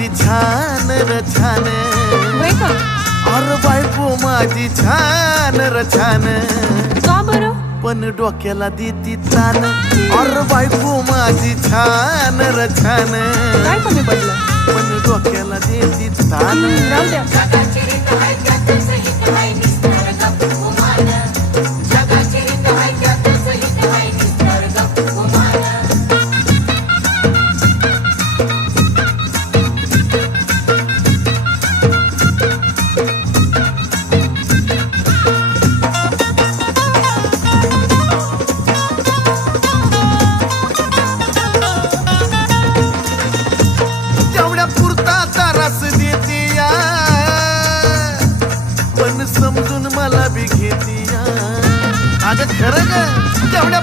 माझी छान र छान, होय का? अरे बायको माझी छान र छान, का बरं? पण डोक्याला देती तान. अरे बायको माझी छान र छान, काय कमी पडलं? पण डोक्याला देती तान. राहू द्या. तेवढ्या पुरता त्रास देते या, पण समजून मला बी घेते या. अगं खरं ग, तेवढ्या